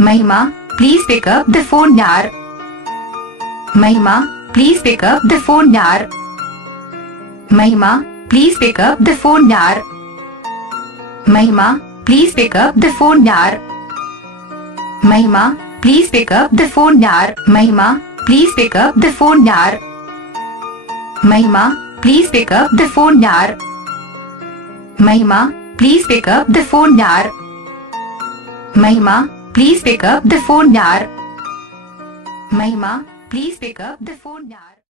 महिमा, please pick up the phone यार। महिमा, please pick up the phone यार। महिमा, please pick up the phone यार। महिमा, please pick up the phone यार। महिमा, please pick up the phone यार। महिमा, please pick up the phone यार। महिमा, please pick up the phone यार। महिमा, please pick up the phone यार। महिमा, please pick up the phone यार। महिमा, please pick up the phone यार।